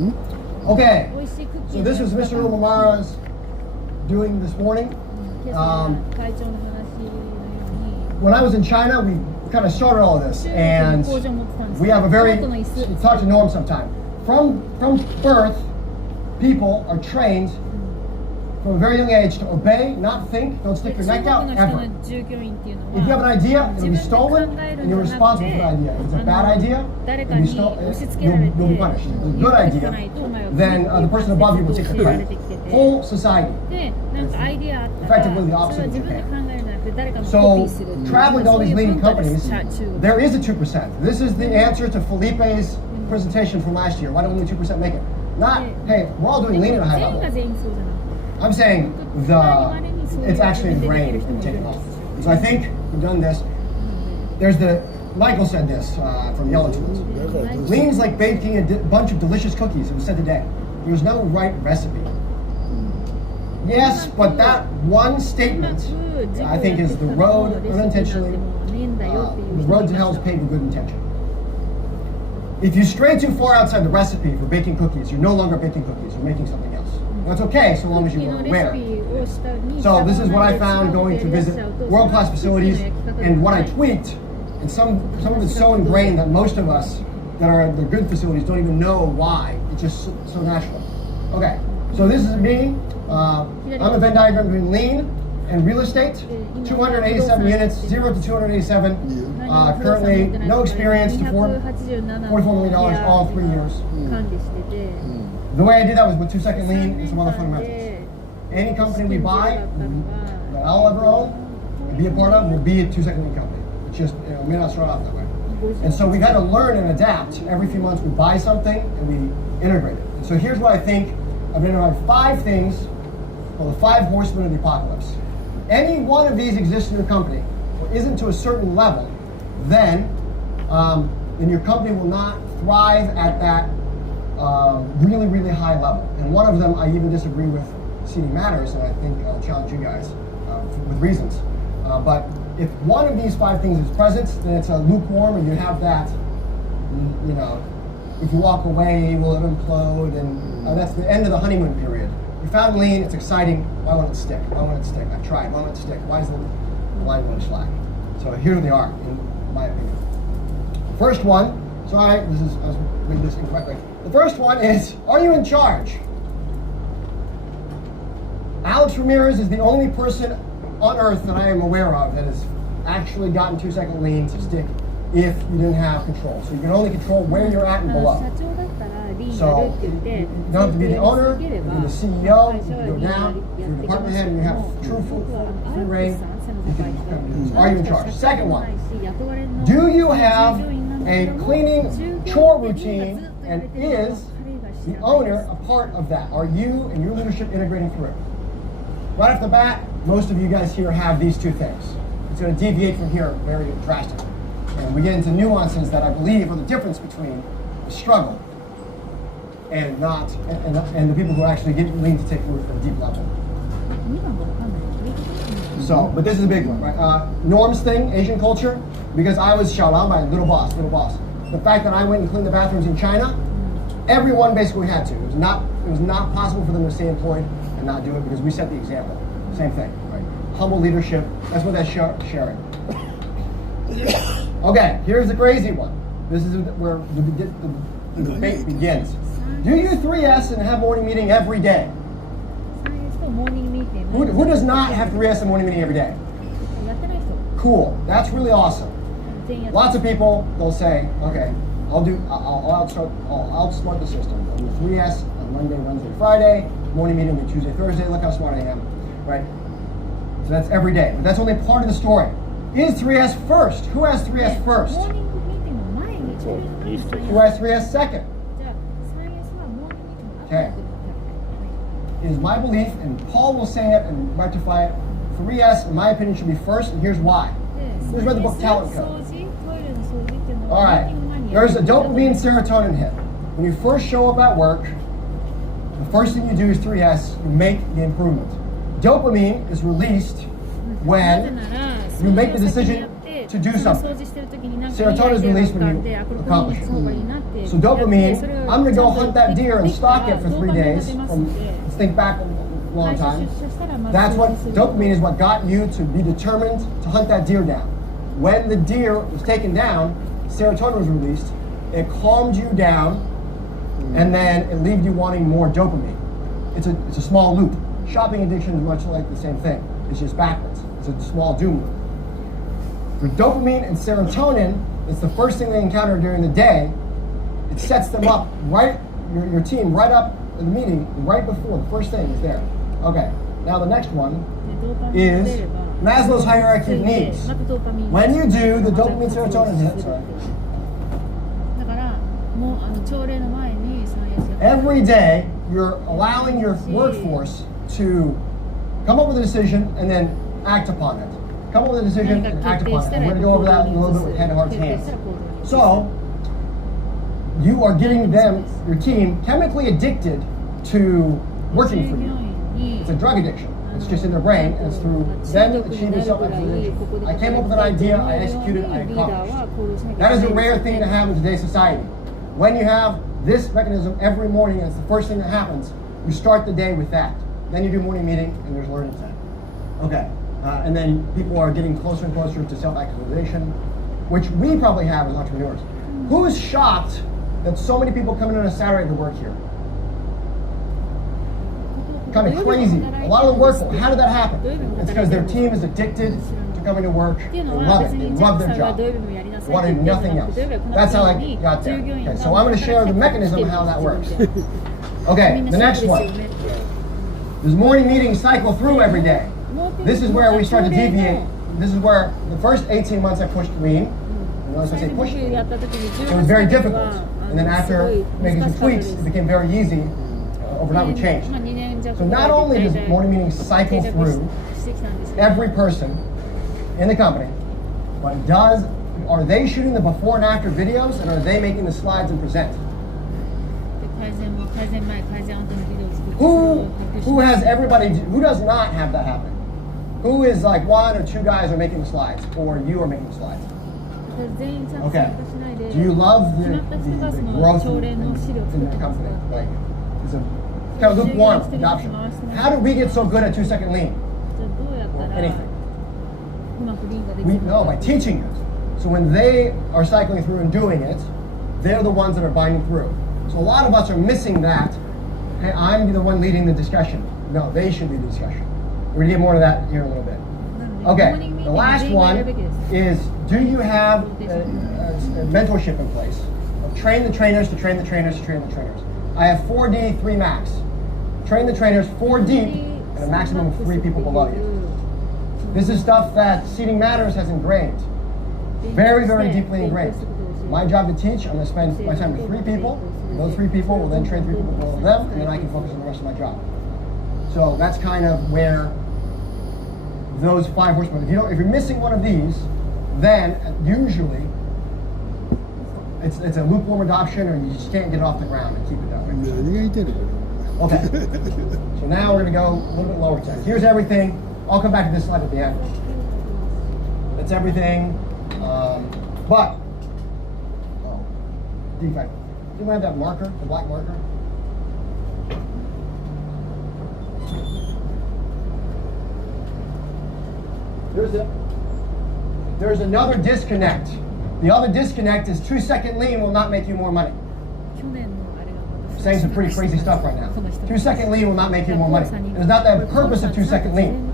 Okay, so this was Mr. Umamara's doing this morning. When I was in China, we kind of started all of this, and we have a very, we'll talk to Norm sometime. From birth, people are trained from a very young age to obey, not think, don't stick your neck out, ever. If you have an idea, it'll be stolen, and you're responsible for the idea. If it's a bad idea, it'll be stolen, you'll be punished. If it's a good idea, then the person above you will take the credit. Whole society. Effectively the opposite of Japan. So, traveling to all these leading companies, there is a 2%. This is the answer to Felipe's presentation from last year. Why don't only 2% make it? Not, hey, we're all doing lean at a high level. I'm saying it's actually ingrained and taken off. So I think we've done this. There's Michael said this from Yellow Tools. Lean is like baking a bunch of delicious cookies, it was said today. There's no right recipe. Yes, but that one statement, I think, is the road, unintentionally, the road to hell is paved with good intention. If you stray too far outside the recipe for baking cookies, you're no longer baking cookies, you're making something else. That's okay, so long as you are aware. So this is what I found going to visit world-class facilities, and what I tweaked, and some of it's so ingrained that most of us that are at the good facilities don't even know why. It's just so natural. Okay, so this is me. I'm a Venn diagram between lean and real estate. 287 units, 0 to 287. Currently, no experience to $44 million, all 3 years. The way I did that was with 2-second lean and some other fundamentals. Any company we buy, that I'll ever own and be a part of, will be a 2-second lean company. It's just, may not start off that way. And so we've had to learn and adapt. Every few months we buy something and we integrate it. And so here's what I think. I've identified 5 things, well, the 5 horsemen of the apocalypse. Any one of these exists in your company or isn't to a certain level, then your company will not thrive at that really, really high level. And one of them I even disagree with Seating Matters, and I think I'll challenge you guys with reasons. But if one of these 5 things is present, then it's a lukewarm, and you have that, if you walk away, will it implode? And that's the end of the honeymoon period. You found lean, it's exciting. Why won't it stick? Why won't it stick? I tried. Why won't it stick? Why is the line going slack? So here they are, in my opinion. First one, sorry, I was reading this incorrectly. The first one is, are you in charge? Alex Ramirez is the only person on earth that I am aware of that has actually gotten 2-second lean to stick if you didn't have control. So you can only control where you're at and below. So you don't have to be the owner, you can be the CEO, you can go down, if you're a department head and you have true free reign, you can do this. Are you in charge? Second one, do you have a cleaning chore routine, and is the owner a part of that? Are you and your leadership integrating through it? Right off the bat, most of you guys here have these 2 things. It's going to deviate from here very drastically. And we get into nuances that I believe are the difference between the struggle and the people who are actually getting lean to take root at a deep level. So, but this is a big one, right? Norm's thing, Asian culture, because I was shout out by little boss. The fact that I went and cleaned the bathrooms in China, everyone basically had to. It was not possible for them to stay employed and not do it because we set the example. Same thing, right? Humble leadership, that's what that's sharing. Okay, here's the crazy one. This is where the debate begins. Do you 3S and have morning meeting every day? Who does not have 3S and morning meeting every day? Cool, that's really awesome. Lots of people, they'll say, okay, I'll outsmart the system. I'll do 3S on Monday, Wednesday, Friday, morning meeting on Tuesday, Thursday, look how smart I am, right? So that's every day, but that's only part of the story. Is 3S first? Who has 3S first? Who has 3S second? Okay. It is my belief, and Paul will say it and rectify it, 3S, in my opinion, should be first, and here's why. Who's read the book Talent Code? All right. There's a dopamine serotonin hit. When you first show up at work, the first thing you do is 3S, you make the improvement. Dopamine is released when you make the decision to do something. serotonin is released when you accomplish it. So dopamine, I'm going to go hunt that deer and stalk it for 3 days. Let's think back a long time. That's what dopamine is, what got you to be determined to hunt that deer down. When the deer was taken down, serotonin was released. It calmed you down, and then it leaves you wanting more dopamine. It's a small loop. Shopping addiction is much like the same thing. It's just backwards. It's a small doom loop. For dopamine and serotonin, it's the first thing they encounter during the day. It sets them up right, your team right up in the meeting, right before the first thing is there. Okay, now the next one is Maslow's hierarchy of needs. When you do the dopamine serotonin hit, every day you're allowing your workforce to come up with a decision and then act upon it. Come up with a decision and act upon it. And we're going to go over that in a little bit with Head and Heart's hands. So, you are getting them, your team, chemically addicted to working for you. It's a drug addiction. It's just in their brain, and it's through them achieving self-actualization. I came up with an idea, I executed, I accomplished. That is a rare thing to have in today's society. When you have this mechanism every morning, and it's the first thing that happens, you start the day with that. Then you do morning meeting, and there's learning time. Okay, and then people are getting closer and closer to self-actualization, which we probably have as entrepreneurs. Who is shocked that so many people come in on a Saturday to work here? Kind of crazy. A lot of them work. How did that happen? It's because their team is addicted to coming to work. They love it. They love their job. They want to do nothing else. That's how I got there. Okay, so I'm going to share the mechanism of how that works. Okay, the next one. There's morning meetings cycle through every day. This is where we start to deviate. This is where the first 18 months I pushed lean. You notice I say pushed lean. It was very difficult. And then after making some tweaks, it became very easy. Overnight we changed. So not only does morning meetings cycle through every person in the company, but are they shooting the before and after videos, and are they making the slides and present? Who has everybody? Who does not have that happen? Who is like 1 or 2 guys are making the slides, or you are making the slides? Okay. Do you love the growth in the company? Like, it's a kind of lukewarm adoption. How did we get so good at 2-second lean? Or anything? We know by teaching it. So when they are cycling through and doing it, they're the ones that are binding through. So a lot of us are missing that. Hey, I'm the one leading the discussion. No, they should lead the discussion. We're gonna get more to that here in a little bit. Okay, the last one is, do you have a mentorship in place? Train the trainers to train the trainers to train the trainers. I have 4D, 3 max. Train the trainers 4 deep and a maximum of 3 people below you. This is stuff that Seating Matters has ingrained. Very, very deeply ingrained. My job to teach, I'm going to spend my time with 3 people. Those 3 people will then train 3 people below them, and then I can focus on the rest of my job. So that's kind of where those 5 horsemen. If you're missing one of these, then usually it's a lukewarm adoption, or you just can't get it off the ground and keep it that way. Okay. So now we're going to go a little bit lower tech. Here's everything. I'll come back to this slide at the end. That's everything. But defect. Do you have that marker, the black marker? There's another disconnect. The other disconnect is 2-second lean will not make you more money. I'm saying some pretty crazy stuff right now. 2-second lean will not make you more money. It's not the purpose of 2-second lean.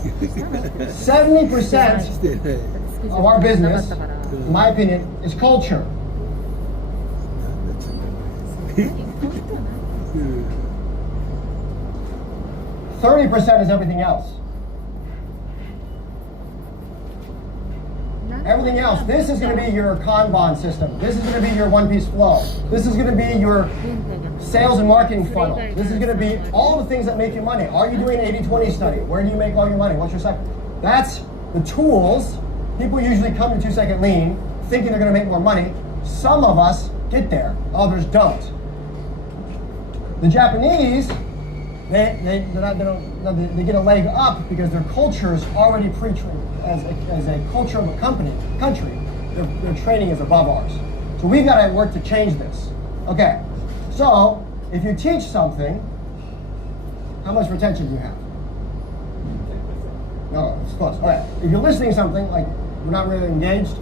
70% of our business, in my opinion, is culture. 30% is everything else. Everything else, this is going to be your Kanban system. This is going to be your one-piece flow. This is going to be your sales and marketing funnel. This is going to be all the things that make you money. Are you doing an 80-20 study? Where do you make all your money? What's your sector? That's the tools. People usually come to 2-second lean thinking they're going to make more money. Some of us get there. Others don't. The Japanese, they get a leg up because their culture is already pre-trained as a culture of a country. their training is above ours. So we've got to work to change this. Okay, so if you teach something, how much retention do you have? No, it's close. All right, if you're listening to something, like we're not really engaged,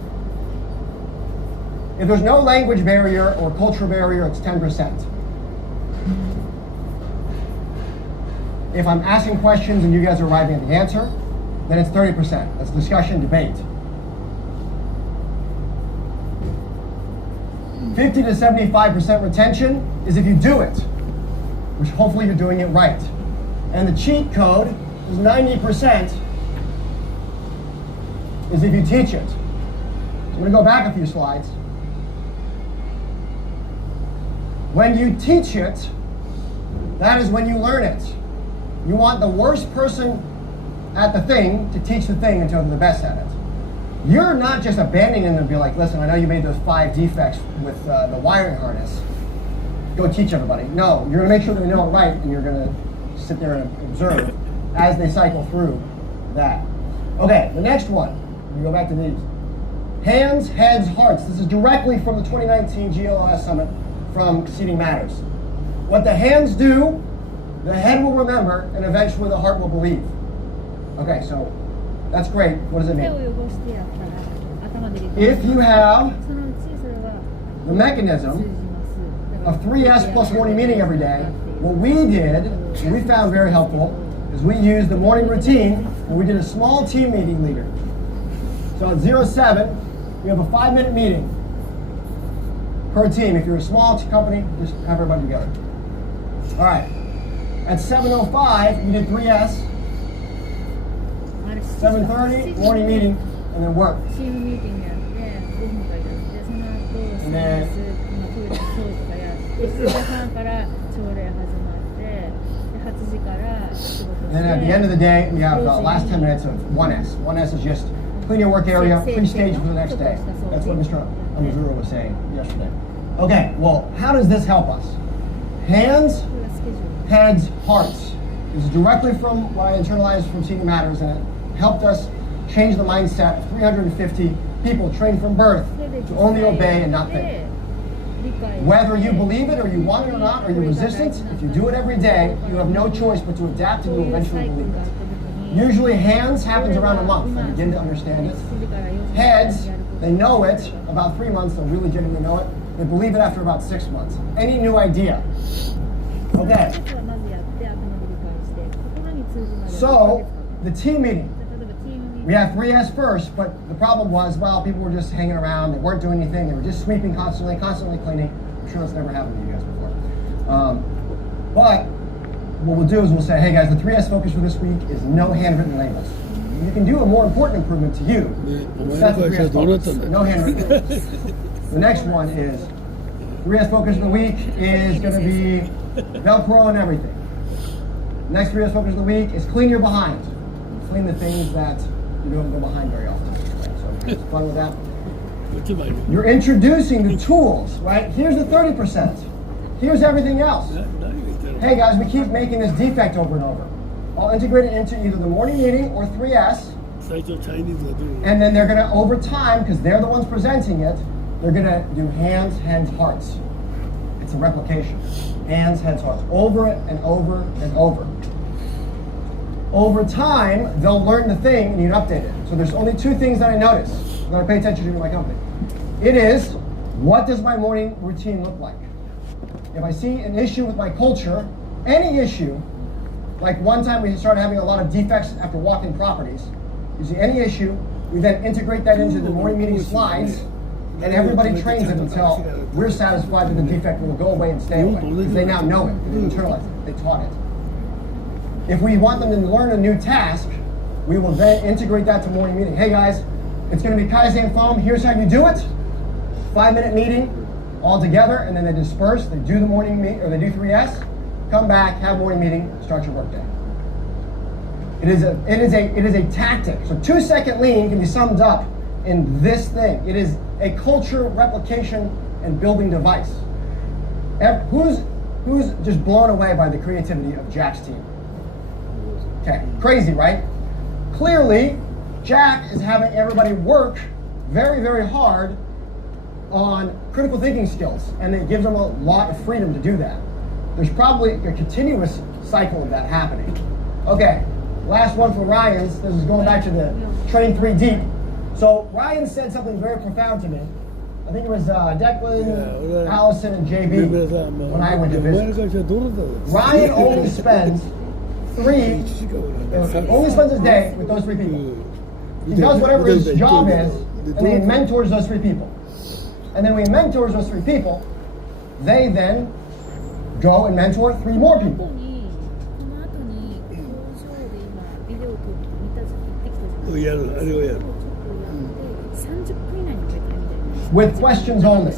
if there's no language barrier or cultural barrier, it's 10%. If I'm asking questions and you guys are arriving at the answer, then it's 30%. That's discussion, debate. 50 to 75% retention is if you do it, which hopefully you're doing it right. And the cheat code is 90% is if you teach it. So I'm going to go back a few slides. When you teach it, that is when you learn it. You want the worst person at the thing to teach the thing until they're the best at it. You're not just abandoning them and be like, listen, I know you made those 5 defects with the wiring harness. Go teach everybody. No, you're going to make sure they know it right, and you're going to sit there and observe as they cycle through that. Okay, the next one. We go back to these. Hands, heads, hearts. This is directly from the 2019 GLS Summit from Seating Matters. What the hands do, the head will remember, and eventually the heart will believe. Okay, so that's great. What does it mean? If you have the mechanism of 3S plus morning meeting every day, what we did, what we found very helpful, is we used the morning routine and we did a small team meeting leader. So at 07, we have a 5-minute meeting per team. If you're a small company, just have everybody together. All right. At 7:05, you did 3S. 7:30, morning meeting, and then work. And then at the end of the day, we have the last 10 minutes of 1S. 1S is just clean your work area, pre-stage for the next day. That's what Mr. Amazura was saying yesterday. Okay, well, how does this help us? Hands, heads, hearts. This is directly from what I internalized from Seating Matters, and it helped us change the mindset of 350 people trained from birth to only obey and not think. Whether you believe it or you want it or not, or you're resistant, if you do it every day, you have no choice but to adapt and you eventually believe it. Usually hands happens around a month, they begin to understand it. Heads, they know it about 3 months, they'll really genuinely know it. They believe it after about 6 months. Any new idea? Okay. So, the team meeting. We had 3S first, but the problem was, well, people were just hanging around, they weren't doing anything, they were just sweeping constantly cleaning. I'm sure that's never happened to you guys before. But what we'll do is we'll say, hey guys, the 3S focus for this week is no handwritten labels. You can do a more important improvement to you. That's the 3S focus, no handwritten labels. The next one is 3S focus of the week is going to be Velcro and everything. Next 3S focus of the week is clean your behind. Clean the things that you don't go behind very often. Right? So fun with that. You're introducing the tools, right? Here's the 30%. Here's everything else. Hey guys, we keep making this defect over and over. I'll integrate it into either the morning meeting or 3S. And then they're going to, over time, because they're the ones presenting it, they're going to do hands, heads, hearts. It's a replication. Hands, heads, hearts. Over and over and over. Over time, they'll learn the thing and you can update it. So there's only 2 things that I notice that I pay attention to in my company. It is, what does my morning routine look like? If I see an issue with my culture, any issue, like one time we started having a lot of defects after walking properties, you see any issue, we then integrate that into the morning meeting slides, and everybody trains it until we're satisfied that the defect will go away and stay away. Because they now know it, they internalize it, they taught it. If we want them to learn a new task, we will then integrate that to morning meeting. Hey guys, it's going to be Kaizen foam, here's how you do it. 5-minute meeting, all together, and then they disperse, they do the morning meeting, or they do 3S, come back, have morning meeting, start your workday. It is a tactic. So 2-second lean can be summed up in this thing. It is a culture replication and building device. Who's just blown away by the creativity of Jack's team? Okay, crazy, right? Clearly, Jack is having everybody work very, very hard on critical thinking skills, and it gives them a lot of freedom to do that. There's probably a continuous cycle of that happening. Okay, last one for Ryan's. This is going back to the Train 3 Deep. So Ryan said something very profound to me. I think it was Declan, Allison, and JB when I went to visit. Ryan only spends his day with those 3 people. He does whatever his job is, and then he mentors those 3 people. And then when he mentors those 3 people, they then go and mentor 3 more people. With questions only.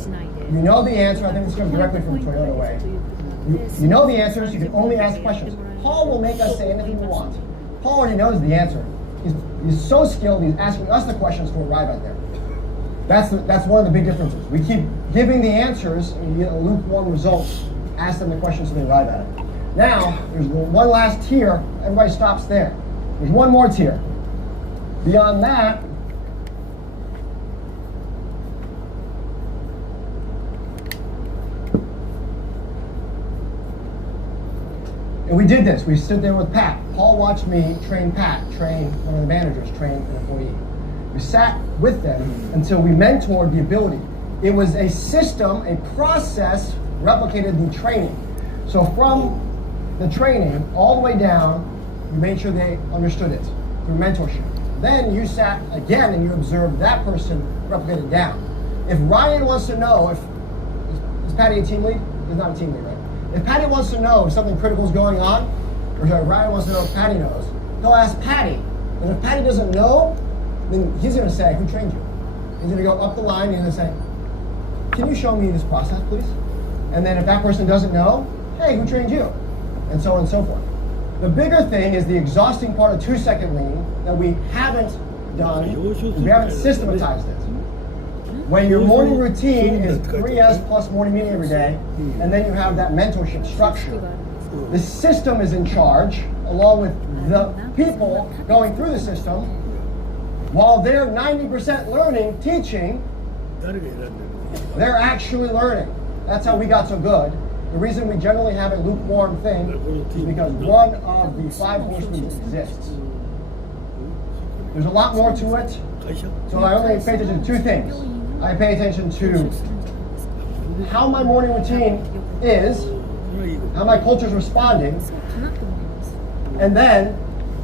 You know the answer. I think this comes directly from Toyota Way. You know the answers. You can only ask questions. Paul will make us say anything we want. Paul already knows the answer. He's so skilled. He's asking us the questions to arrive at there. That's one of the big differences. We keep giving the answers and you get a lukewarm result. Ask them the questions so they arrive at it. Now, there's one last tier. Everybody stops there. There's one more tier. Beyond that, and we did this. We stood there with Pat. Paul watched me train Pat, train one of the managers, train an employee. We sat with them until we mentored the ability. It was a system, a process, replicated the training. So from the training all the way down, you made sure they understood it through mentorship. Then you sat again and you observed that person replicated down. If Ryan wants to know is Patty a team lead? He's not a team lead, right? If Patty wants to know if something critical is going on, or if Ryan wants to know if Patty knows, he'll ask Patty. And if Patty doesn't know, then he's going to say, who trained you? He's going to go up the line and he's going to say, can you show me this process, please? And then if that person doesn't know, hey, who trained you? And so on and so forth. The bigger thing is the exhausting part of 2-second lean that we haven't done, we haven't systematized it. When your morning routine is 3S plus morning meeting every day, and then you have that mentorship structure, the system is in charge, along with the people going through the system, while they're 90% learning, teaching, they're actually learning. That's how we got so good. The reason we generally have a lukewarm thing is because one of the 5 horsemen exists. There's a lot more to it, so I only pay attention to 2 things. I pay attention to how my morning routine is, how my culture is responding, and then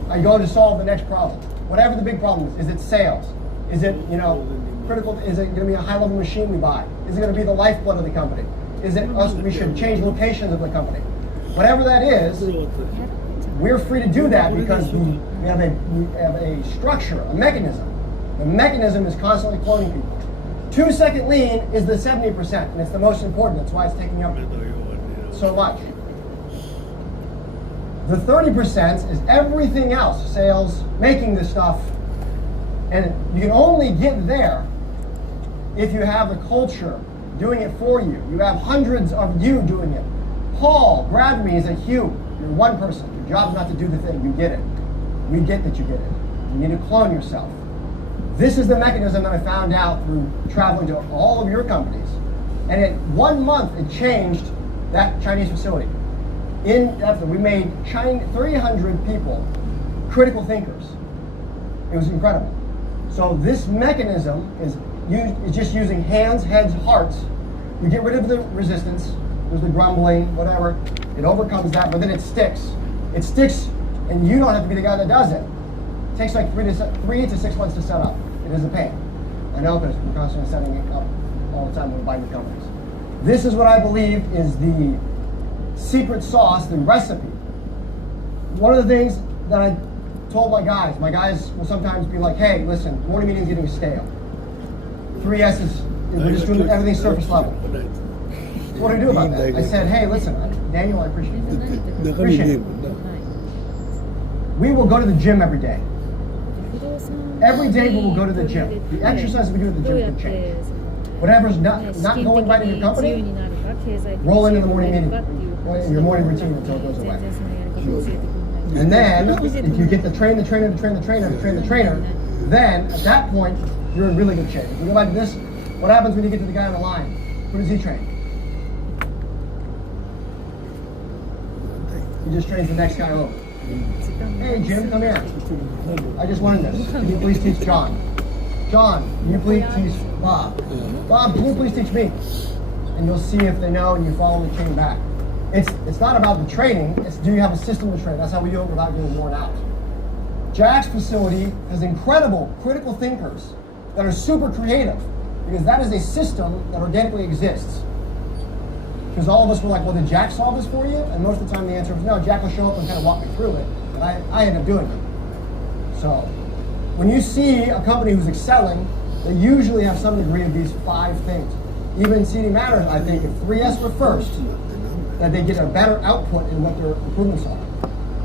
I go to solve the next problem. Whatever the big problem is. Is it sales? Is it, critical? Is it going to be a high-level machine we buy? Is it going to be the lifeblood of the company? Is it us? We should change locations of the company. Whatever that is, we're free to do that because we have a structure, a mechanism. The mechanism is constantly cloning people. 2-second lean is the 70%, and it's the most important. That's why it's taking up so much. The 30% is everything else, sales, making this stuff, and you can only get there if you have the culture doing it for you. You have hundreds of you doing it. Paul grabbed me and said, Hugh, you're one person. Your job's not to do the thing. You get it. We get that you get it. You need to clone yourself. This is the mechanism that I found out through traveling to all of your companies. And in 1 month, it changed that Chinese facility. We made 300 people critical thinkers. It was incredible. So this mechanism is just using hands, heads, hearts. You get rid of the resistance. There's the grumbling, whatever. It overcomes that, but then it sticks. It sticks, and you don't have to be the guy that does it. It takes like 3 to 6 months to set up. It is a pain. I know because we're constantly setting it up all the time when we buy new companies. This is what I believe is the secret sauce, the recipe. One of the things that I told my guys will sometimes be like, hey, listen, morning meeting is getting stale. 3S is, we're just doing everything surface level. So what do I do about that? I said, hey, listen, Daniel, I appreciate it. We will go to the gym every day. Every day we will go to the gym. The exercises we do at the gym can change. Whatever's not going right in your company, roll into the morning meeting, your morning routine until it goes away. And then, if you get the trainer, then at that point, you're in really good shape. If we go back to this, what happens when you get to the guy on the line? Who does he train? He just trains the next guy over. Hey Jim, come here. I just learned this. Can you please teach John? John, can you please teach Bob? Bob, can you please teach me? And you'll see if they know and you follow the chain back. It's not about the training, it's do you have a system to train? That's how we do it without getting worn out. Jack's facility has incredible critical thinkers that are super creative because that is a system that organically exists. Because all of us were like, well, did Jack solve this for you? And most of the time the answer was no, Jack will show up and kind of walk me through it. And I end up doing it. So when you see a company who's excelling, they usually have some degree of these 5 things. Even CD Matters, I think, if 3S were first, that they get a better output in what their improvements are.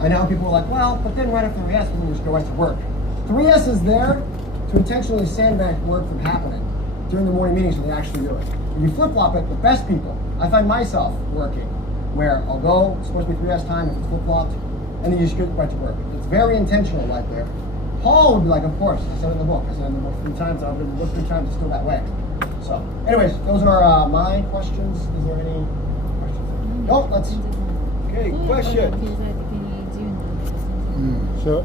I know people are like, well, but then right after 3S, we can just go right to work. 3S is there to intentionally sandbag work from happening during the morning meetings when they actually do it. When you flip-flop it, the best people, I find myself working where I'll go, it's supposed to be 3S time if it's flip-flopped, and then you just get right to work. It's very intentional right there. Paul would be like, of course, I said it in the book. I said it in the book 3 times, I've written the book 3 times, it's still that way. So, anyways, those are my questions. Is there any questions? No, let's. Okay, question. So,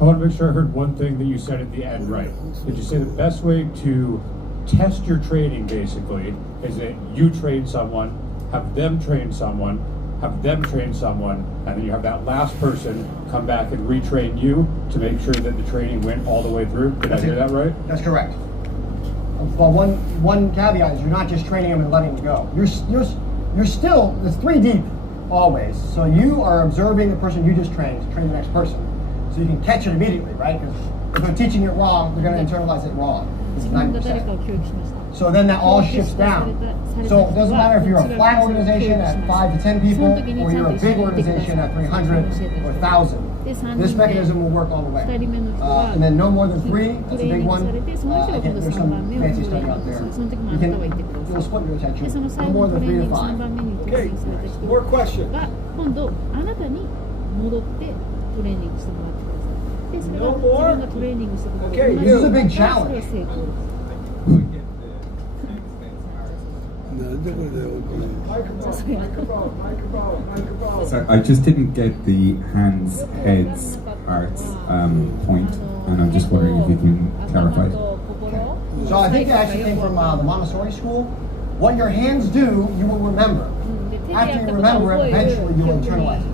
I want to make sure I heard one thing that you said at the end right. Did you say the best way to test your training, basically, is that you train someone, have them train someone, have them train someone, and then you have that last person come back and retrain you to make sure that the training went all the way through? Did I hear that right? That's correct. Well, one caveat is you're not just training them and letting them go. You're still, it's 3 deep always. So you are observing the person you just trained to train the next person. So you can catch it immediately, right? Because if they're teaching it wrong, they're going to internalize it wrong. It's 90%. So then that all shifts down. So it doesn't matter if you're a flat organization at 5 to 10 people, or you're a big organization at 300 or 1,000. This mechanism will work all the way. And then no more than 3, that's a big one. There's some fancy study out there. You'll split your attention. No more than 3 to 5. Okay, more questions. No more? Okay, This is a big challenge. Sorry, I just didn't get the hands, heads, hearts point, and I'm just wondering if you can clarify. So I think it actually came from the Montessori school. What your hands do, you will remember. After you remember it, eventually you'll internalize it.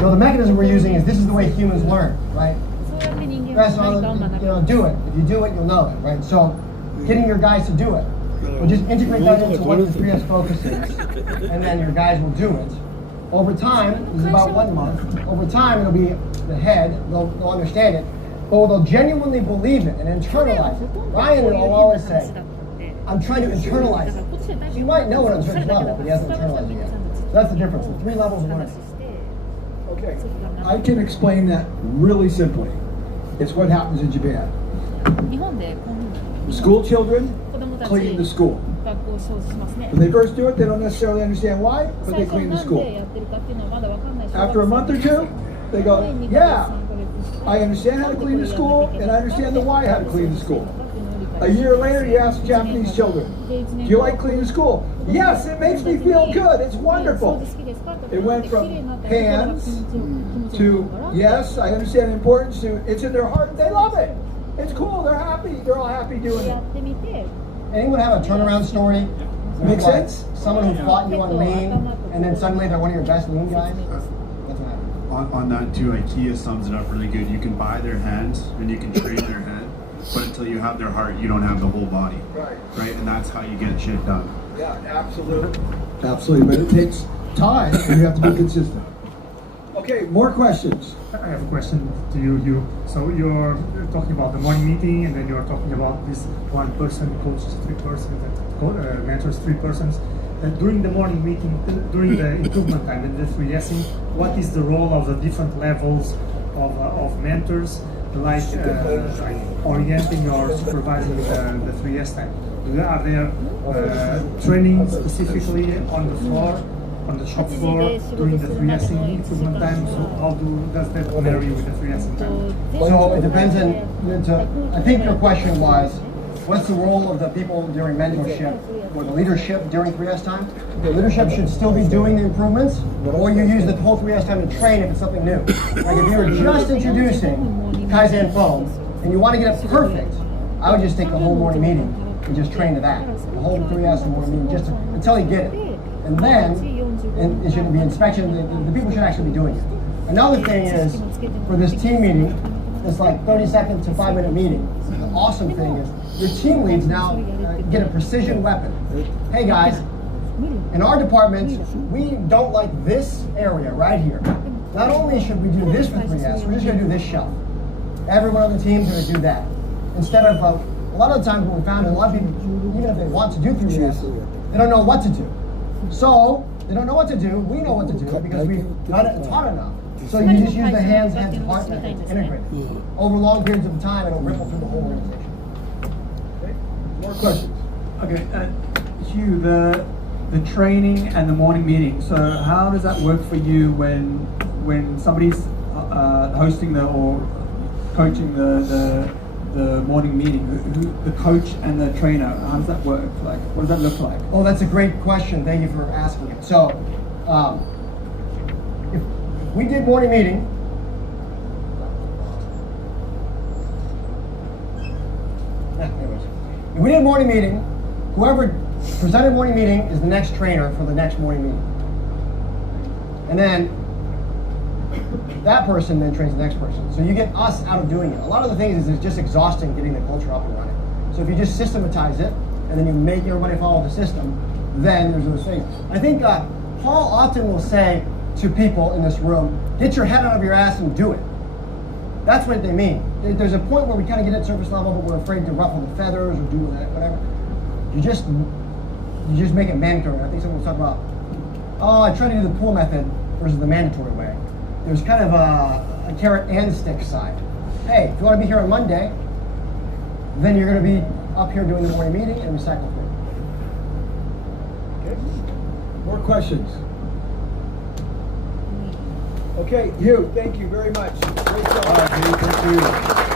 So the mechanism we're using is this is the way humans learn, right? Do it. If you do it, you'll know it, right? So getting your guys to do it. We'll just integrate that into what the 3S focus is, and then your guys will do it. Over time, this is about 1 month, over time it'll be the head, they'll understand it, but they'll genuinely believe it and internalize it. Ryan will always say, I'm trying to internalize it. He might know it on a certain level, but he hasn't internalized it yet. So that's the difference, the 3 levels of learning. Okay, I can explain that really simply. It's what happens in Japan. School children clean the school. When they first do it, they don't necessarily understand why, but they clean the school. After a month or 2, they go, yeah, I understand how to clean the school, and I understand the why how to clean the school. A year later, you ask Japanese children, do you like cleaning the school? Yes, it makes me feel good. It's wonderful. It went from hands to, yes, I understand the importance, to it's in their heart. They love it. It's cool. They're happy. They're all happy doing it. Anyone have a turnaround story? Make sense? Someone who fought you on lean, and then suddenly they're one of your best lean guys? That's what happened. On that too, IKEA sums it up really good. You can buy their hands and you can train their head, but until you have their heart, you don't have the whole body. Right? And that's how you get shit done. Yeah, absolutely. Absolutely, but it takes time and you have to be consistent. Okay, more questions. I have a question to you, Hugh. So you're talking about the morning meeting, and then you're talking about this one person coaches 3 persons, and mentors 3 persons. During the morning meeting, during the improvement time, and the 3Sing, what is the role of the different levels of mentors, like orienting or supervising the 3S time? Are there training specifically on the floor on the shop floor during the free lesson improvement time. So how does that vary with the free lesson time? So it depends on, I think your question was, what's the role of the people during mentorship or the leadership during 3S time? The leadership should still be doing the improvements, or you use the whole 3S time to train if it's something new. Like if you were just introducing Kaizen foam and you want to get it perfect, I would just take the whole morning meeting and just train to that. The whole 3S morning meeting, until you get it. And then, and it shouldn't be inspection, the people should actually be doing it. Another thing is, for this team meeting, it's like 30-second to 5-minute meeting. The awesome thing is, your team leads now get a precision weapon. Hey guys, in our department, we don't like this area right here. Not only should we do this with 3S, we're just gonna do this shelf. Everyone on the team's gonna do that. Instead of, a lot of the times what we found, a lot of people, even if they want to do 3S, they don't know what to do. So, they don't know what to do, we know what to do because we've done it and taught enough. So you just use the hands, head, and heart method to integrate it. Over long periods of time, it'll ripple through the whole organization. Okay. More questions? Okay, Hugh, the training and the morning meeting. So how does that work for you when somebody's hosting or coaching the morning meeting? The coach and the trainer. How does that work? Like, what does that look like? Oh, that's a great question. Thank you for asking it. So, if we did morning meeting, if we did morning meeting, whoever presented morning meeting is the next trainer for the next morning meeting. And then that person then trains the next person. So you get us out of doing it. A lot of the things is it's just exhausting getting the culture up and running. So if you just systematize it and then you make everybody follow the system, then there's those things. I think Paul often will say to people in this room, get your head out of your ass and do it. That's what they mean. There's a point where we kind of get at surface level, but we're afraid to ruffle the feathers or do whatever. You just make it mandatory. I think someone was talking about, oh, I try to do the pull method versus the mandatory way. There's kind of a carrot and stick side. Hey, if you want to be here on Monday, then you're going to be up here doing the morning meeting and we cycle through. Okay. More questions? Okay, Hugh, thank you very much. Great job. Thank you.